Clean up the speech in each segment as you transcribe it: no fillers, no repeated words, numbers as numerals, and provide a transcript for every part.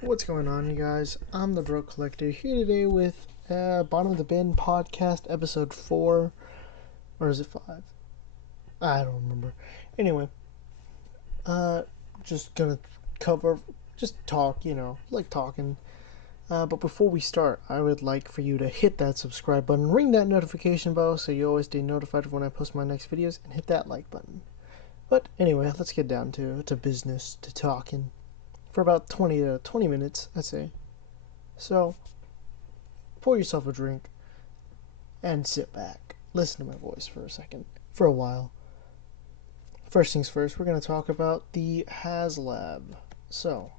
What's going on, you guys? I'm the Broke Collector here today with Bottom of the Bin podcast episode 4. Or is it 5? I don't remember. Anyway, just gonna cover, just talk, like talking. But before we start, I would like for you to hit that subscribe button, ring that notification bell so you always stay notified when I post my next videos, and hit that like button. But anyway, let's get down to business, to talking. For about 20 minutes, I'd say. So, pour yourself a drink and sit back. Listen to my voice for a second, for a while. First things first, we're going to talk about the HasLab. So,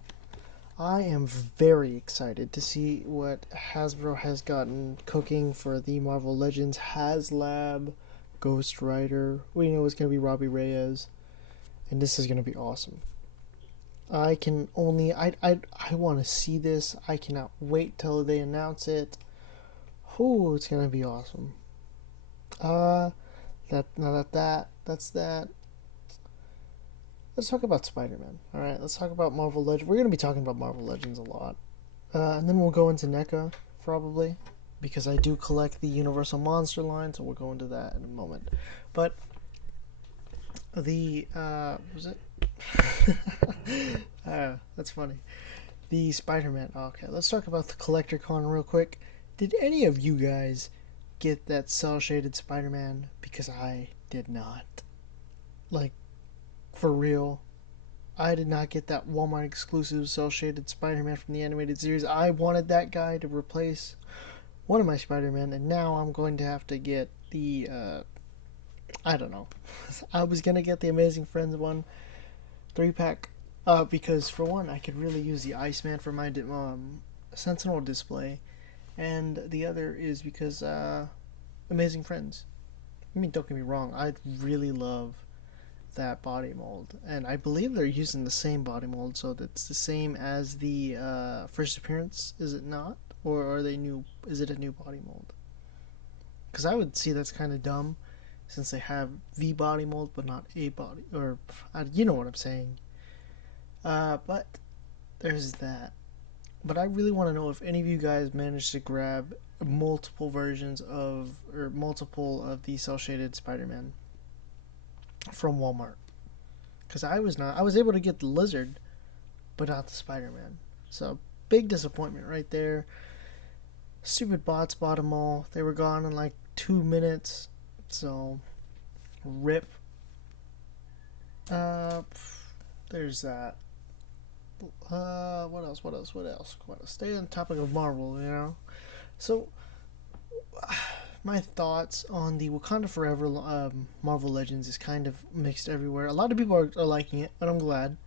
I am very excited to see what Hasbro has gotten cooking for the Marvel Legends HasLab Ghostwriter. We know it's going to be Robbie Reyes, and this is going to be awesome. I want to see this. I cannot wait till they announce it. Ooh, it's gonna be awesome. That's that. Let's talk about Spider-Man. All right, let's talk about Marvel Legends. We're gonna be talking about Marvel Legends a lot, and then we'll go into NECA probably, because I do collect the Universal Monster line, so we'll go into that in a moment. But the was it? That's funny. The Spider-Man. Okay, let's talk about the Collector Con real quick. Did any of you guys get that cel-shaded Spider-Man? Because I did not. Like, for real. I did not get that Walmart exclusive cel-shaded Spider-Man from the animated series. I wanted that guy to replace one of my Spider-Man, and now I'm going to have to get the, I don't know. I was going to get the Amazing Friends one, 3-pack. Because for one, I could really use the Iceman for my Sentinel display, and the other is because Amazing Friends. I mean, don't get me wrong, I really love that body mold, and I believe they're using the same body mold, so that's the same as the first appearance, is it not? Or are they new? Is it a new body mold? Because I would see that's kind of dumb, since they have the body mold but not a body, or you know what I'm saying. But there's that. But I really want to know if any of you guys managed to grab multiple versions of, or multiple of the cel-shaded Spider-Man from Walmart. Because I was not. I was able to get the Lizard, but not the Spider-Man. So, big disappointment right there. Stupid bots bought them all. They were gone in like 2 minutes. So, rip. There's that. What else? Stay on the topic of Marvel. So, my thoughts on the Wakanda Forever Marvel Legends is kind of mixed everywhere. A lot of people are liking it, and I'm glad.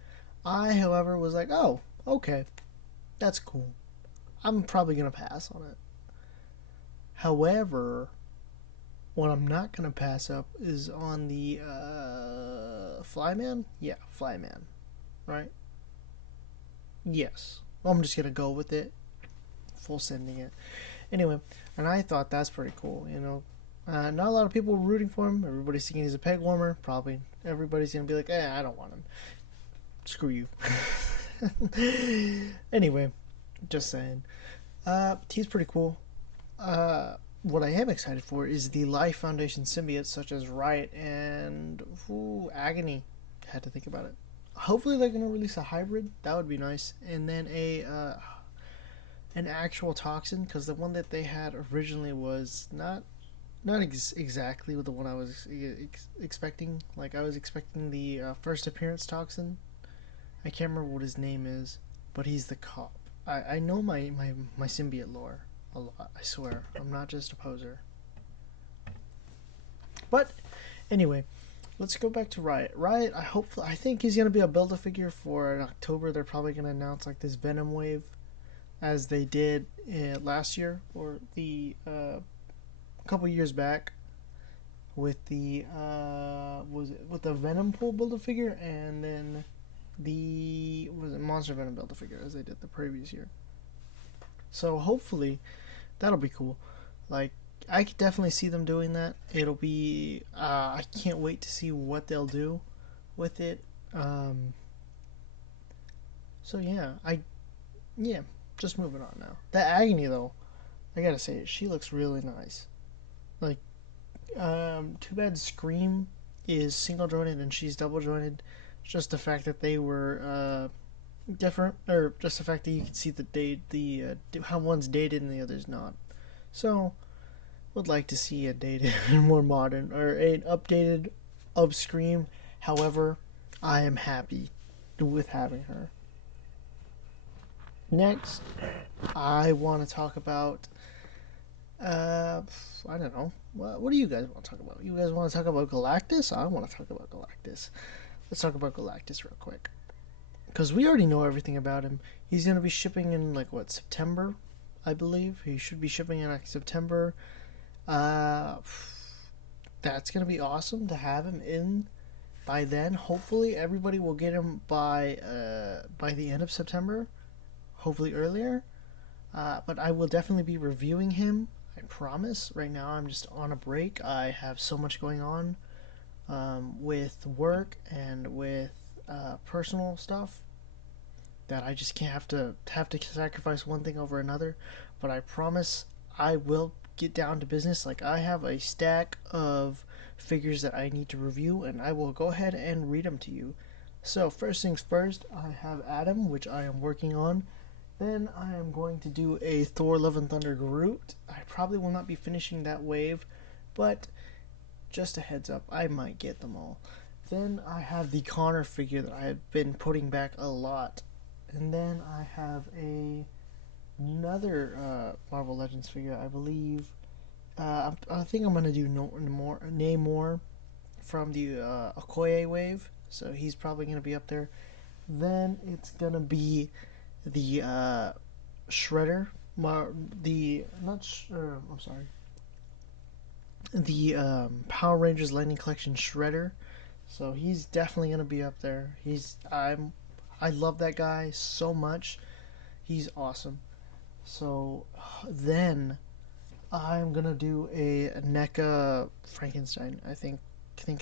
I, however, was like, oh, okay, that's cool. I'm probably gonna pass on it. However, what I'm not gonna pass up is on the Flyman. Yeah, Flyman, right? Yes. I'm just gonna go with it. Full sending it. Anyway, and I thought that's pretty cool. Not a lot of people were rooting for him. Everybody's thinking he's a peg warmer. Probably everybody's gonna be like, I don't want him. Screw you. Anyway, just saying. He's pretty cool. What I am excited for is the Life Foundation symbiotes such as Riot and Agony. I had to think about it. Hopefully they're gonna release a hybrid. That would be nice. And then an actual toxin, because the one that they had originally was not exactly the one I was expecting. Like, I was expecting the first appearance toxin. I can't remember what his name is, but he's the cop. I know my symbiote lore a lot. I swear, I'm not just a poser. But anyway, let's go back to Riot. Riot, I think he's gonna be a Build-A-Figure for in October. They're probably gonna announce like this Venom wave, as they did last year, or the couple years back with the with the Venom pool Build-A-Figure, and then the Monster Venom Build-A-Figure, as they did the previous year. So hopefully that'll be cool. Like, I could definitely see them doing that. It'll be I can't wait to see what they'll do with it. So yeah, yeah, just moving on now. That Agony though, I gotta say, she looks really nice. Like, too bad Scream is single jointed and she's double jointed. Just the fact that they were different, or just the fact that you can see the date, how one's dated and the other's not. So, would like to see a dated more modern or an updated of Scream. However, I am happy with having her. Next, I want to talk about. Uh, I don't know. What do you guys want to talk about? You guys want to talk about Galactus? I want to talk about Galactus. Let's talk about Galactus real quick. Because we already know everything about him. He's going to be shipping in, like, what, September? I believe. He should be shipping in, like, September. Uh, that's going to be awesome to have him in by then. Hopefully, everybody will get him by the end of September. Hopefully earlier. But I will definitely be reviewing him. I promise. Right now, I'm just on a break. I have so much going on with work and with personal stuff that I just can't have to sacrifice one thing over another. But I promise I will get down to business. Like, I have a stack of figures that I need to review, and I will go ahead and read them to you. So first things first, I have Adam, which I am working on. Then I am going to do a Thor Love and Thunder Groot. I probably will not be finishing that wave, but just a heads up, I might get them all. Then I have the Connor figure that I have been putting back a lot. And then I have another Marvel Legends figure, I believe. I think I'm going to do Namor from the Okoye wave. So he's probably going to be up there. Then it's going to be the Shredder. I'm sorry. The Power Rangers Lightning Collection Shredder. So he's definitely going to be up there. I love that guy so much. He's awesome. So then I'm gonna do a NECA Frankenstein. I think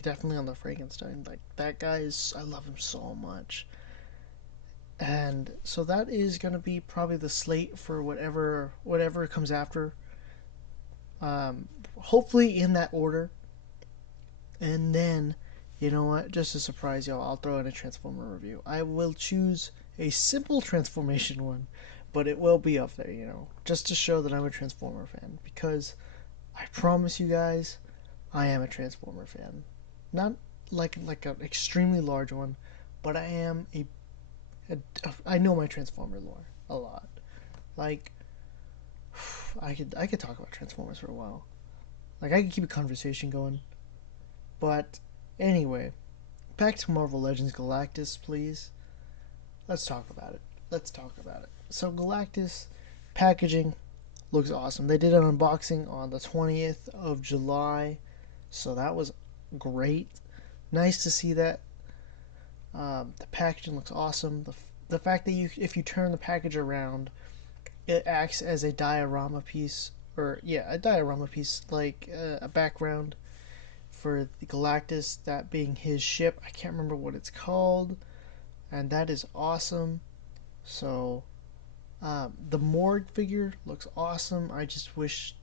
definitely on the Frankenstein. Like, that guy is, I love him so much. And so that is gonna be probably the slate for whatever comes after. Hopefully in that order. And then, you know what? Just to surprise y'all, I'll throw in a Transformer review. I will choose a simple transformation one, but it will be up there, just to show that I'm a Transformer fan. Because I promise you guys, I am a Transformer fan. Not like an extremely large one, but I am I know my Transformer lore a lot. Like, I could talk about Transformers for a while. Like, I could keep a conversation going. But anyway, back to Marvel Legends Galactus, please. Let's talk about it. So Galactus packaging looks awesome. They did an unboxing on the 20th of July, so that was great. Nice to see that. The packaging looks awesome. The fact that if you turn the package around, it acts as a diorama piece, like a background for the Galactus, that being his ship. I can't remember what it's called, and that is awesome. So the Morg figure looks awesome. I just wish,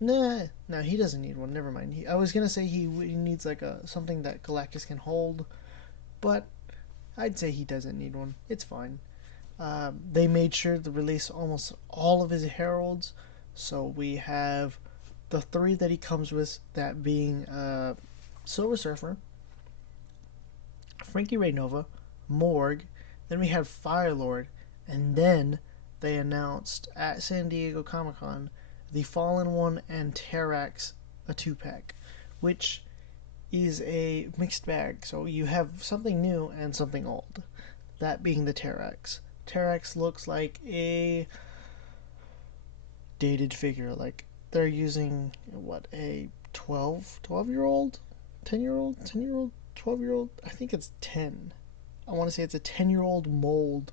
no, he doesn't need one. Never mind. I was gonna say he needs like something that Galactus can hold, but I'd say he doesn't need one. It's fine. They made sure to release almost all of his heralds, so we have the 3 that he comes with, that being Silver Surfer, Frankie Ray Nova, Morg. Then we have Firelord, and then they announced at San Diego Comic-Con the Fallen One and Terrax, a 2-pack, which is a mixed bag. So you have something new and something old, that being the Terrax. Terrax looks like a dated figure. Like, they're using, what, a 12-year-old? 10-year-old? 12-year-old? I think it's 10. I want to say it's a 10-year-old mold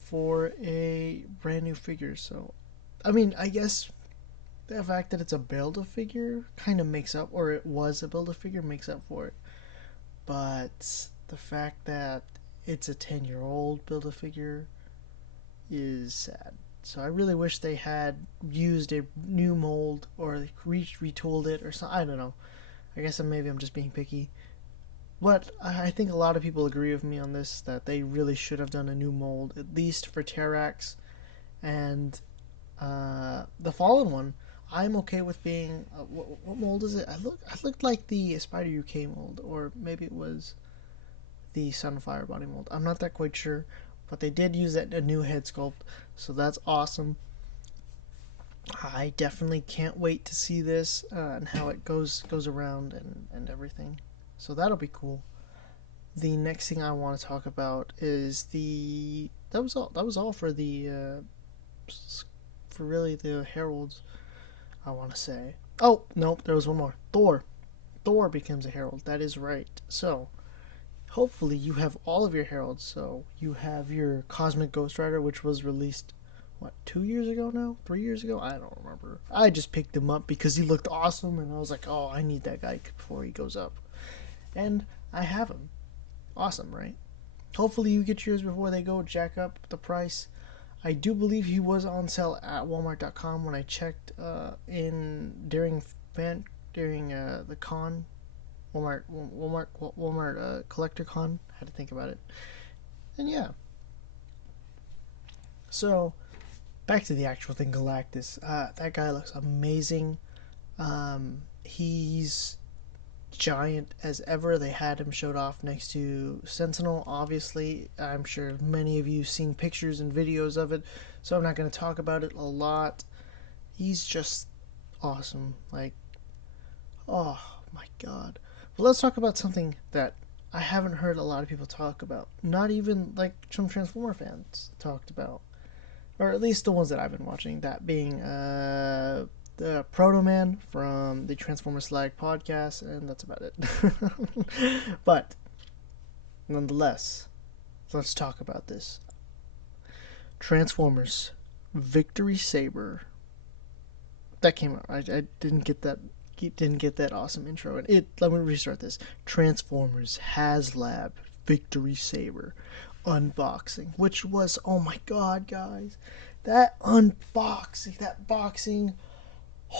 for a brand new figure. So, I mean, I guess the fact that it's a Build-A-Figure kind of makes up, or it was a Build-A-Figure, makes up for it. But the fact that it's a 10-year-old Build-A-Figure, is sad. So I really wish they had used a new mold or retooled it or something. I don't know. I guess maybe I'm just being picky. But I think a lot of people agree with me on this, that they really should have done a new mold, at least for Terrax. And the fallen one, I'm okay with being. What mold is it? I looked like the Spider UK mold, or maybe it was the Sunfire body mold. I'm not that quite sure, but they did use a new head sculpt, so that's awesome. I definitely can't wait to see this and how it goes around and everything. So that'll be cool. The next thing I want to talk about is the that was all for the for really the heralds. I want to say. Oh nope, there was one more. Thor becomes a herald. That is right. So hopefully you have all of your heralds. So you have your Cosmic Ghostwriter, which was released, what, 2 years ago now? 3 years ago? I don't remember. I just picked him up because he looked awesome, and I was like, oh, I need that guy before he goes up. And I have him. Awesome, right? Hopefully you get yours before they go jack up the price. I do believe he was on sale at Walmart.com when I checked during the con, Walmart collector con. I had to think about it. And yeah. So back to the actual thing, Galactus. That guy looks amazing. He's giant as ever. They had him showed off next to Sentinel. Obviously, I'm sure many of you have seen pictures and videos of it, so I'm not going to talk about it a lot. He's just awesome. Like, oh my god. But let's talk about something that I haven't heard a lot of people talk about. Not even like some Transformer fans talked about, or at least the ones that I've been watching. That being the Proto Man from the Transformers Slag podcast, and that's about it. But nonetheless, let's talk about this. Transformers Victory Saber. That came out. I didn't get that awesome intro. And let me restart this. Transformers HasLab Victory Saber unboxing, which was, oh my god, guys, that boxing.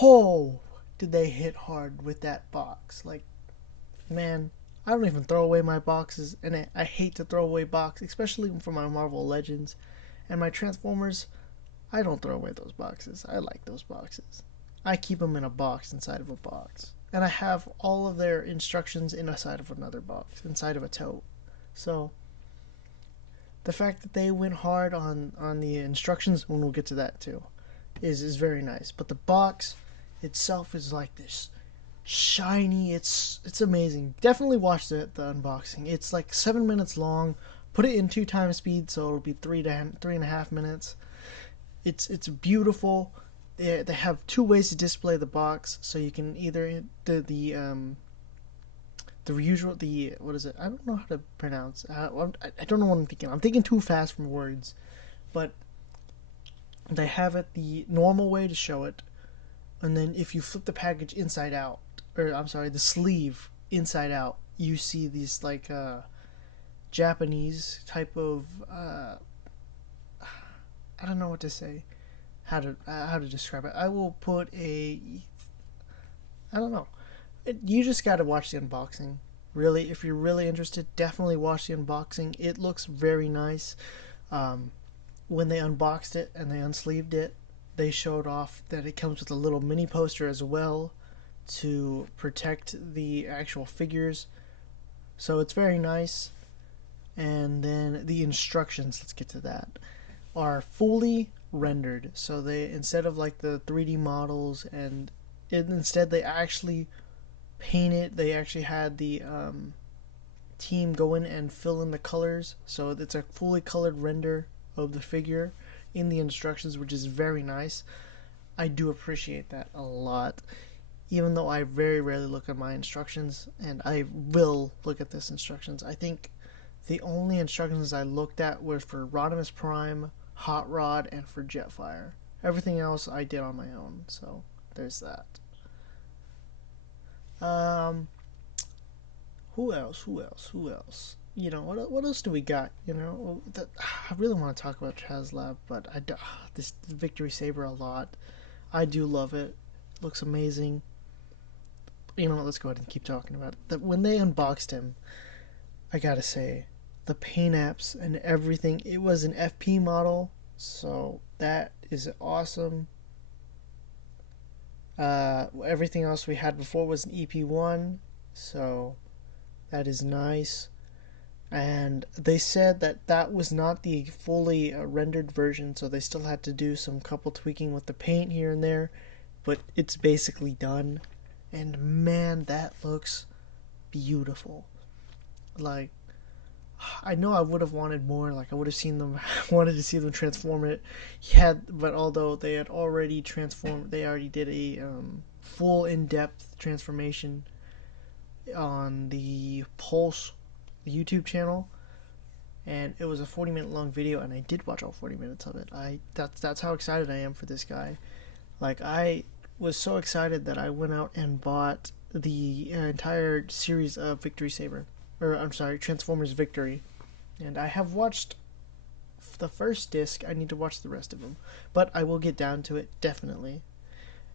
Oh, did they hit hard with that box. Like, man, I don't even throw away my boxes, and I hate to throw away boxes, especially for my Marvel Legends. And my Transformers, I don't throw away those boxes. I like those boxes. I keep them in a box inside of a box. And I have all of their instructions inside of another box, inside of a tote. So, the fact that they went hard on the instructions, and we'll get to that too, is very nice. But the box itself is like this shiny. It's amazing. Definitely watch the unboxing. It's like 7 minutes long. Put it in 2 times speed, so it'll be 3.5 minutes. It's beautiful. They have 2 ways to display the box, so you can either the usual, what is it? I don't know how to pronounce. I don't know what I'm thinking. I'm thinking too fast for words, but they have it the normal way to show it, and then if you flip the package inside out, or I'm sorry, the sleeve inside out, you see these like Japanese type of I don't know what to say, how to describe it. I will put I don't know. You just got to watch the unboxing. Really, if you're really interested, definitely watch the unboxing. It looks very nice. When they unboxed it and they unsleeved it, they showed off that it comes with a little mini poster as well to protect the actual figures. So it's very nice. And then the instructions, let's get to that, are fully rendered. So they, instead of like the 3D models, and instead they actually paint it. They actually had the team go in and fill in the colors. So it's a fully colored render of the figure in the instructions, which is very nice. I do appreciate that a lot, even though I very rarely look at my instructions, and I will look at this instructions. I think the only instructions I looked at were for Rodimus Prime, Hot Rod, and for Jetfire. Everything else I did on my own, so there's that. Who else? what else do we got? I really want to talk about Traslab, but this Victory Saber a lot. I do love it. It looks amazing. You know what? Let's go ahead and keep talking about it. When they unboxed him, I gotta say, the paint apps and everything. It was an FP model, so that is awesome. Everything else we had before was an EP1, so that is nice. And they said that that was not the fully rendered version, so they still had to do some couple tweaking with the paint here and there, but it's basically done. And man, that looks beautiful. Like, I know I would have wanted more. Like, I would have seen them, wanted to see them transform it. But although they had already transformed, they already did a full in-depth transformation on the Pulse YouTube channel, and it was a 40-minute long video, and I did watch all 40 minutes of it. That's how excited I am for this guy. Like, I was so excited that I went out and bought the entire series of Victory Saber, or I'm sorry, Transformers Victory, and I have watched the first disc. I need to watch the rest of them, but I will get down to it definitely.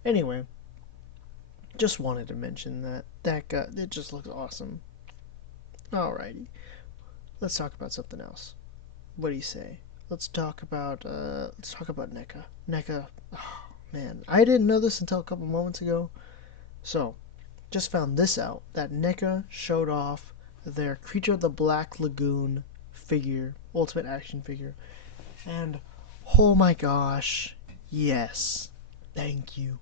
Anyway, just wanted to mention that guy. It just looks awesome. Alrighty, let's talk about something else. What do you say? Let's talk about NECA. NECA. Oh, man, I didn't know this until a couple moments ago. So, just found this out that NECA showed off their Creature of the Black Lagoon figure, Ultimate Action figure, and oh my gosh, yes, thank you.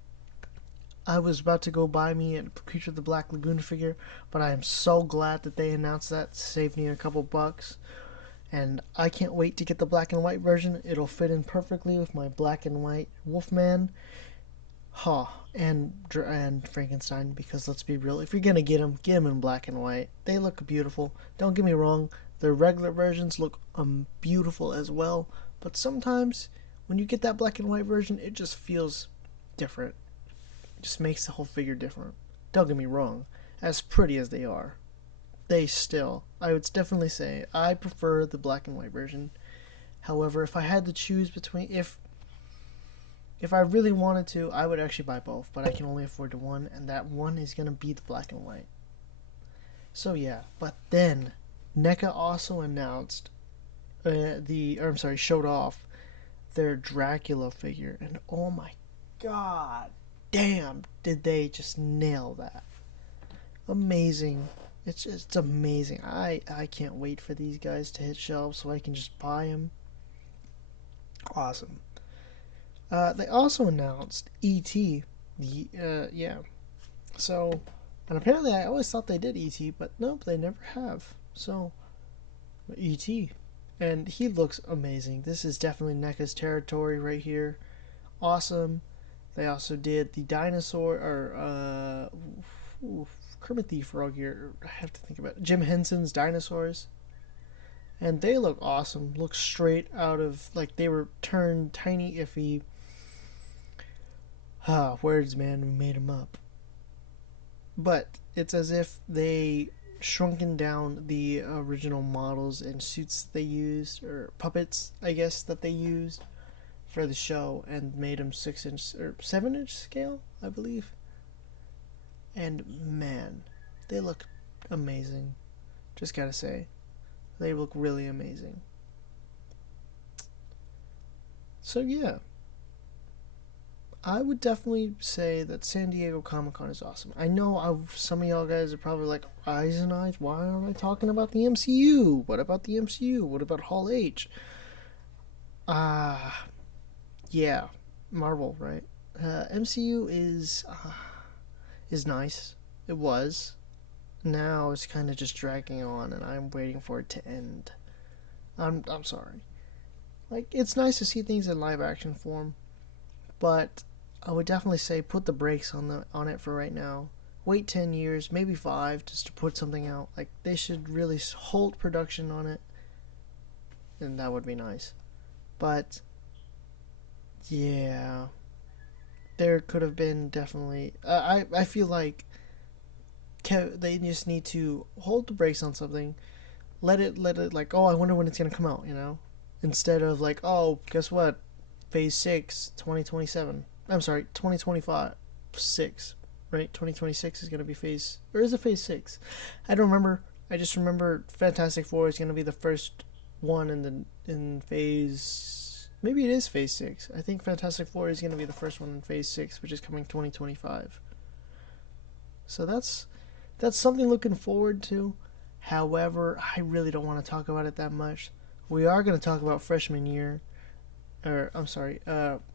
I was about to go buy me a Creature of the Black Lagoon figure, but I am so glad that they announced that to save me a couple bucks. And I can't wait to get the black and white version. It'll fit in perfectly with my black and white Wolfman. And Frankenstein, because let's be real, if you're gonna get them in black and white. They look beautiful. Don't get me wrong, the regular versions look beautiful as well, but sometimes when you get that black and white version, it just feels different. Just makes the whole figure different. Don't get me wrong, as pretty as they are, I would definitely say I prefer the black and white version. However, if I had to choose between, if I really wanted to, I would actually buy both, but I can only afford one, and that one is gonna be the black and white. So yeah, but then NECA also announced showed off their Dracula figure, and oh my god, damn, did they just nail that. Amazing. It's amazing. I can't wait for these guys to hit shelves so I can just buy them. Awesome. They also announced E.T. Yeah. So, and apparently I always thought they did E.T., but nope, they never have. So, E.T. And he looks amazing. This is definitely NECA's territory right here. Awesome. They also did the Dinosaur, or Kermit the Frog here. I have to think about it. Jim Henson's Dinosaurs. And they look awesome. Look straight out of, like, they were turned tiny, iffy. Words, man, we made them up. But it's as if they shrunken down the original models and suits they used, or puppets, I guess, that they used for the show, and made them 6-inch or 7-inch scale, I believe. And man, they look amazing. Just gotta say, they look really amazing. So yeah, I would definitely say that San Diego Comic-Con is awesome. I know some of y'all guys are probably like, Eyes and Eyes, why aren't I talking about the MCU? What about the MCU? What about Hall H? Yeah, Marvel, right? MCU is nice. It was. Now it's kind of just dragging on, and I'm waiting for it to end. I'm sorry. Like, it's nice to see things in live action form, but I would definitely say put the brakes on it for right now. Wait 10 years, maybe 5, just to put something out. Like, they should really halt production on it, and that would be nice. But yeah, there could have been definitely. I feel like they just need to hold the brakes on something. let it like, oh, I wonder when it's gonna come out, you know, instead of like, oh, guess what, Phase 6, 2027. I'm sorry, 2025 6, right? 2026 is gonna be Phase, or is it Phase 6? I don't remember. I just remember Fantastic Four is gonna be the first one in Phase. Maybe it is Phase 6. I think Fantastic Four is gonna be the first one in Phase 6, which is coming 2025. So that's something looking forward to. However, I really don't want to talk about it that much. We are going to talk about freshman year, or I'm sorry,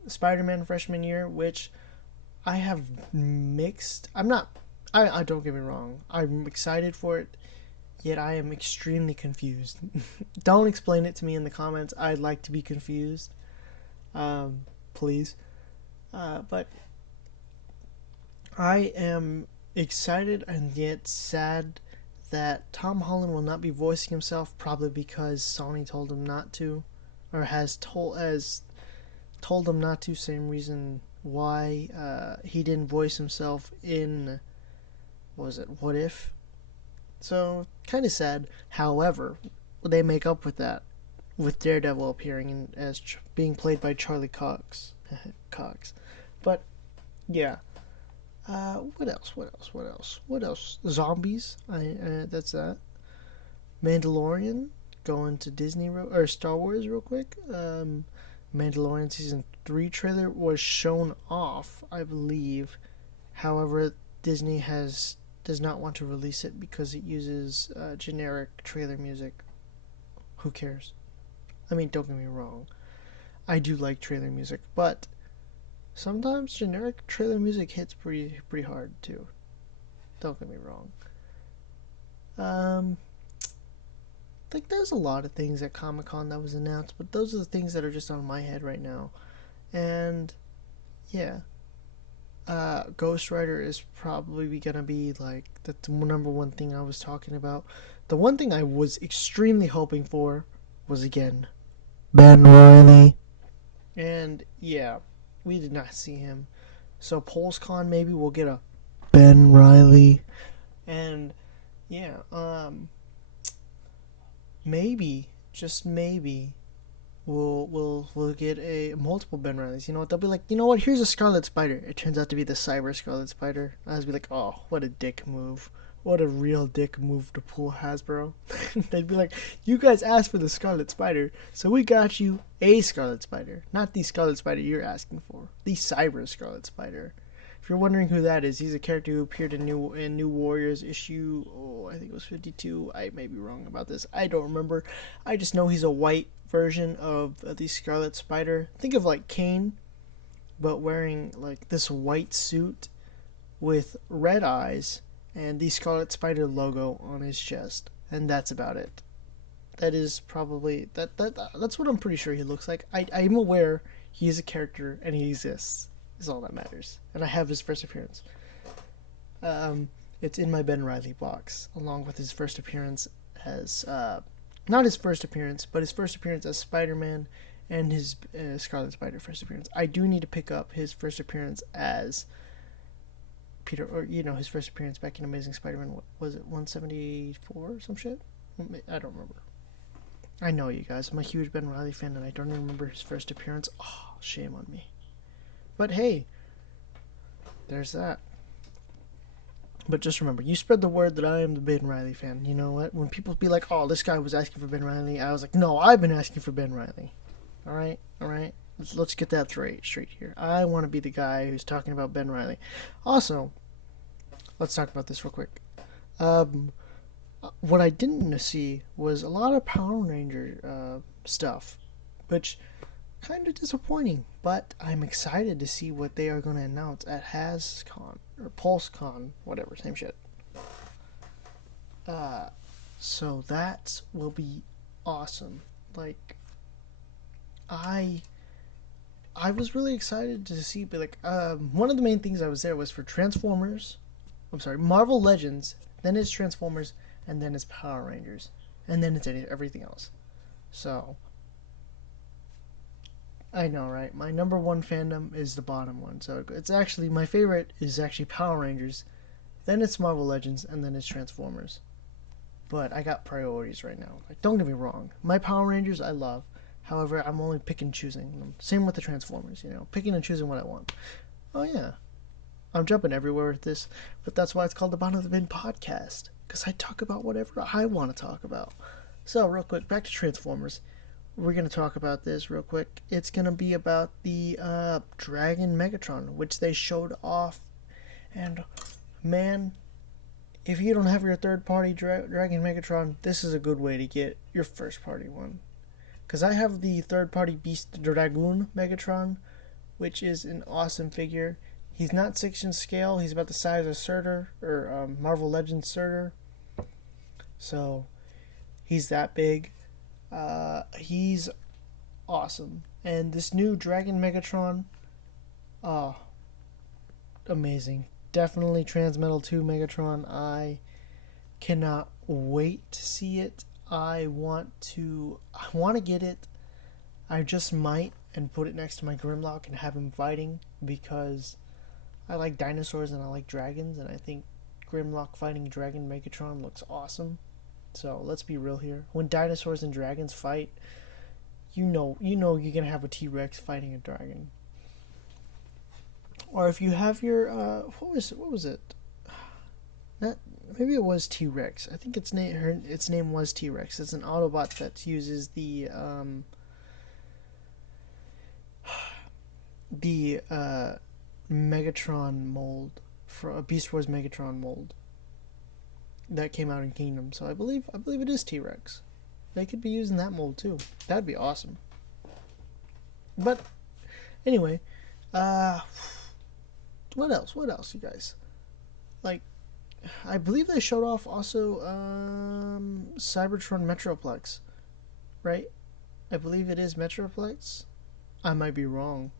Spider-Man freshman year, which I have mixed. I'm not. I don't get me wrong. I'm excited for it, yet I am extremely confused. Don't explain it to me in the comments. I'd like to be confused, please. But I am excited and yet sad that Tom Holland will not be voicing himself, probably because Sony told him not to, or has told him not to. Same reason why he didn't voice himself in, what was it, What If? So kind of sad. However, they make up with that with Daredevil appearing as being played by Charlie Cox. Cox, but yeah. What else? What else? What else? What else? Zombies. That's that. Mandalorian. Going to Disney or Star Wars real quick. Mandalorian season 3 trailer was shown off, I believe. However, Disney does not want to release it because it uses generic trailer music. Who cares? I mean, don't get me wrong. I do like trailer music, but sometimes generic trailer music hits pretty hard too. Don't get me wrong. Like there's a lot of things at Comic-Con that was announced, but those are the things that are just on my head right now. And yeah, Ghostwriter is probably gonna be like the number one thing I was talking about. The one thing I was extremely hoping for was again Ben Reilly, and yeah, we did not see him. So PulseCon maybe we'll get a Ben Reilly, and yeah, maybe just maybe we'll get a multiple Ben Rileys. You know what? They'll be like, you know what? Here's a Scarlet Spider. It turns out to be the Cyber Scarlet Spider. I'll be like, oh, what a dick move. What a real dick move to pull, Hasbro. They'd be like, you guys asked for the Scarlet Spider, so we got you a Scarlet Spider. Not the Scarlet Spider you're asking for. The Cyber Scarlet Spider. If you're wondering who that is, he's a character who appeared in New Warriors issue, I think it was 52. I may be wrong about this. I don't remember. I just know he's a white version of the Scarlet Spider. Think of like Kane, but wearing like this white suit with red eyes and the Scarlet Spider logo on his chest, and that's about it. That is probably that's what I'm pretty sure he looks like. I'm aware he is a character and he exists. Is all that matters. And I have his first appearance. It's in my Ben Reilly box, along with his first appearance as not his first appearance, but his first appearance as Spider-Man and his Scarlet Spider first appearance. I do need to pick up his first appearance as Peter, or his first appearance back in Amazing Spider-Man. What was it, 174 or some shit? I don't remember. I know, you guys. I'm a huge Ben Reilly fan, and I don't even remember his first appearance. Oh, shame on me. But hey, there's that. But just remember, you spread the word that I am the Ben Reilly fan. You know what? When people be like, oh, this guy was asking for Ben Reilly, I was like, no, I've been asking for Ben Reilly. Alright? Let's get that straight here. I want to be the guy who's talking about Ben Reilly. Also, let's talk about this real quick. What I didn't see was a lot of Power Ranger stuff, which kind of disappointing, but I'm excited to see what they are going to announce at HasCon or PulseCon, whatever, same shit. So that will be awesome. Like, I was really excited to see, but like, one of the main things I was there was for Transformers. I'm sorry, Marvel Legends. Then it's Transformers, and then it's Power Rangers, and then it's everything else. So I know, right? My number one fandom is the bottom one. So it's actually, my favorite is actually Power Rangers, then it's Marvel Legends, and then it's Transformers. but I got priorities right now. Like, don't get me wrong, my Power Rangers I love. However, I'm only picking and choosing. Same with the Transformers, you know, picking and choosing what I want. Oh yeah, I'm jumping everywhere with this, but that's why it's called the Bottom of the Bin podcast, because I talk about whatever I want to talk about. So real quick, back to Transformers. We're gonna talk about this real quick. It's gonna be about the Dragon Megatron, which they showed off, and man, if you don't have your third-party Dragon Megatron, this is a good way to get your first-party one. Because I have the third-party Beast Dragoon Megatron, which is an awesome figure. He's not 6-inch scale. He's about the size of Surtur, or Marvel Legends Surtur. So, he's that big. He's awesome. And this new Dragon Megatron, oh, amazing. Definitely Transmetal 2 Megatron. I cannot wait to see it. I want to get it. I just might and put it next to my Grimlock and have him fighting, because I like dinosaurs and I like dragons, and I think Grimlock fighting Dragon Megatron looks awesome. So let's be real here. When dinosaurs and dragons fight, you know you're gonna have a T-Rex fighting a dragon. Or if you have your what was it? Not, maybe it was T-Rex. I think its name was T-Rex. It's an Autobot that uses the Megatron mold, for a Beast Wars Megatron mold that came out in Kingdom. So I believe it is T-Rex. They could be using that mold too. That'd be awesome. But anyway, what else, you guys? Like, I believe they showed off also Cybertron Metroplex, right? I believe it is Metroplex. I might be wrong.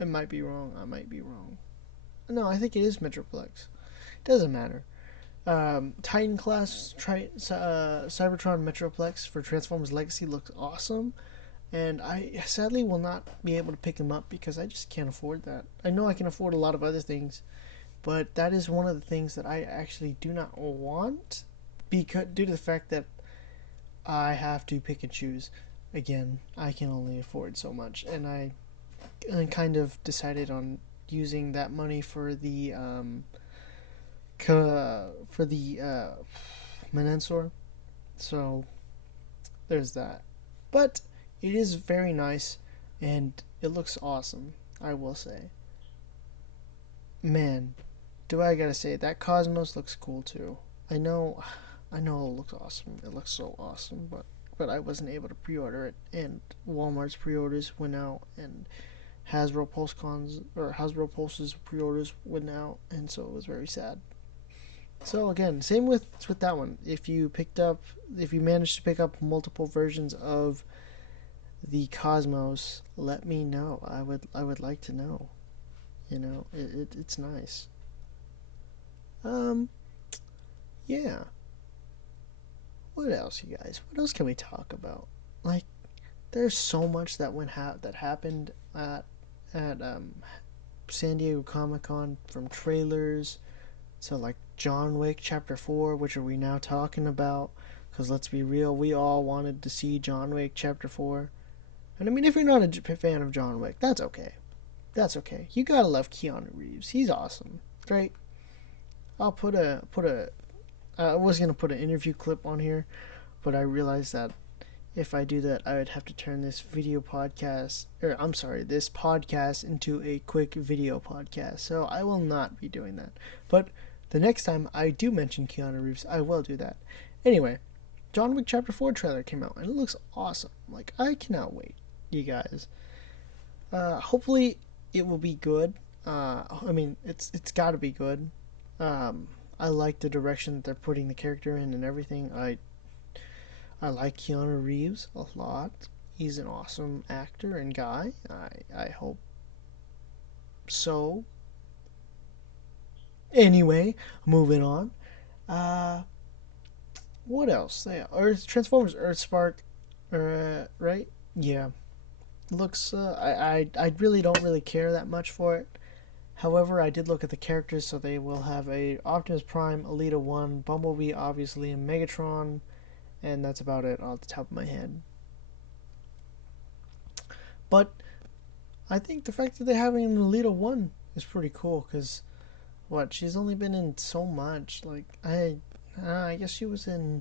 I might be wrong. No, I think it is Metroplex. Doesn't matter. Titan class Cybertron Metroplex for Transformers Legacy looks awesome, and I sadly will not be able to pick him up because I just can't afford that. I know I can afford a lot of other things, but that is one of the things that I actually do not want, because due to the fact that I have to pick and choose. Again, I can only afford so much, and I kind of decided on using that money for the Dinosaur. So there's that. But it is very nice, and it looks awesome, I will say. Man, do I gotta say, that Cosmos looks cool too. I know it looks awesome. It looks so awesome, but I wasn't able to pre-order it, and Walmart's pre-orders went out, and Hasbro Pulse's pre-orders went out, and so it was very sad. So again, same with that one. If you managed to pick up multiple versions of the Cosmos, let me know. I would like to know. You know, it's nice. Yeah. What else, you guys? What else can we talk about? Like, there's so much that happened at San Diego Comic-Con, from trailers to like John Wick Chapter 4, which are we now talking about? Because let's be real, we all wanted to see John Wick Chapter 4. And I mean, if you're not a fan of John Wick, that's okay. That's okay. You gotta love Keanu Reeves. He's awesome, right? I'll I was gonna put an interview clip on here, but I realized that if I do that, I would have to turn this podcast into a quick video podcast. So I will not be doing that. But the next time I do mention Keanu Reeves, I will do that. Anyway, John Wick Chapter 4 trailer came out, and it looks awesome. Like, I cannot wait, you guys. Hopefully it will be good. I mean, it's got to be good. I like the direction that they're putting the character in and everything. I like Keanu Reeves a lot. He's an awesome actor and guy. I hope so. Anyway, moving on. What else? Yeah, Transformers Earthspark, right? Yeah, looks. I really don't really care that much for it. However, I did look at the characters, so they will have a Optimus Prime, Elita 1, Bumblebee, obviously, and Megatron, and that's about it off the top of my head. But I think the fact that they're having an Elita 1 is pretty cool, because, what, she's only been in so much. Like, I guess she was in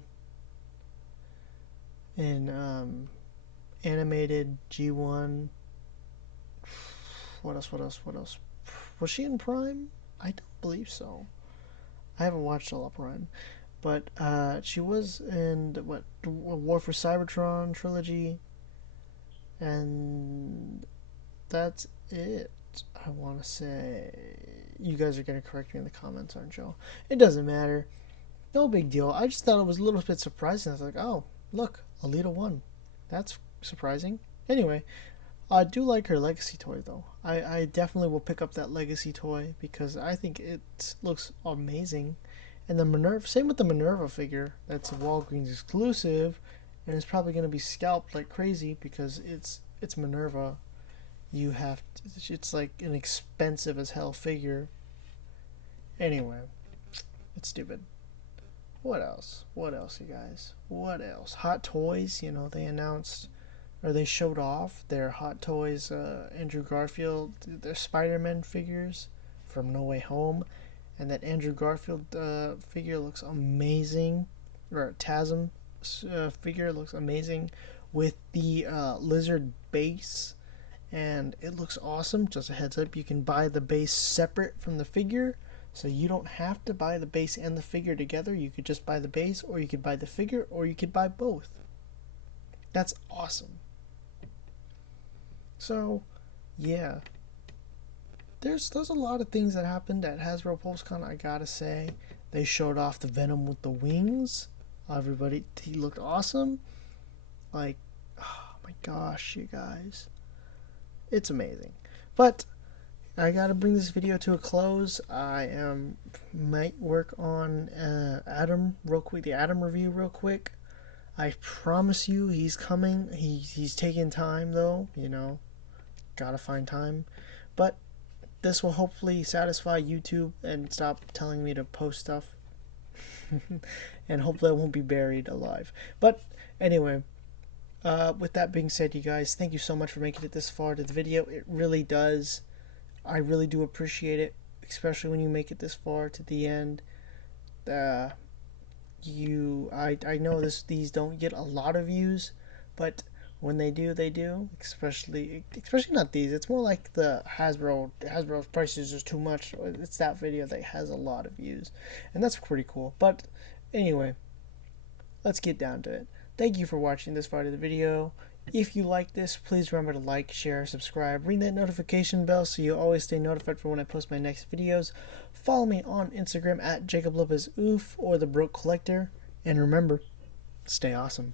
animated G1. What else? Was she in Prime? I don't believe so. I haven't watched all of Prime. But she was in the War for Cybertron trilogy, and that's it. I want to say, you guys are gonna correct me in the comments, aren't you? It doesn't matter. No big deal. I just thought it was a little bit surprising. I was like, oh, look, Alita 1. That's surprising. Anyway, I do like her Legacy toy, though. I definitely will pick up that Legacy toy because I think it looks amazing. And the Minerva, same with the Minerva figure. That's a Walgreens exclusive, and it's probably going to be scalped like crazy because it's Minerva. You have to, it's like an expensive as hell figure. Anyway, it's stupid. What else? What else, you guys? What else? Hot Toys, they announced, or they showed off their Hot Toys Andrew Garfield, their Spider-Man figures from No Way Home, and that Andrew Garfield figure looks amazing, or TASM figure looks amazing with the lizard base, and it looks awesome. Just a heads up, you can buy the base separate from the figure, so you don't have to buy the base and the figure together. You could just buy the base, or you could buy the figure, or you could buy both. That's awesome. So, yeah. There's a lot of things that happened at Hasbro PulseCon, I gotta say. They showed off the Venom with the wings. Everybody, he looked awesome. Like, oh my gosh, you guys. It's amazing. But I gotta bring this video to a close. Might work on Adam real quick, the Adam review real quick. I promise you he's coming. He's taking time though, gotta find time. But this will hopefully satisfy YouTube and stop telling me to post stuff. And hopefully I won't be buried alive. But anyway, with that being said, you guys, thank you so much for making it this far to the video. It really does. I really do appreciate it, especially when you make it this far to the end. I know these don't get a lot of views, but when they do, they do. Especially not these. It's more like the Hasbro's prices is too much. It's that video that has a lot of views, and that's pretty cool. But anyway, let's get down to it. Thank you for watching this part of the video. If you like this, please remember to like, share, subscribe, ring that notification bell so you always stay notified for when I post my next videos. Follow me on Instagram at JacobLopezOof or The Broke Collector. And remember, stay awesome.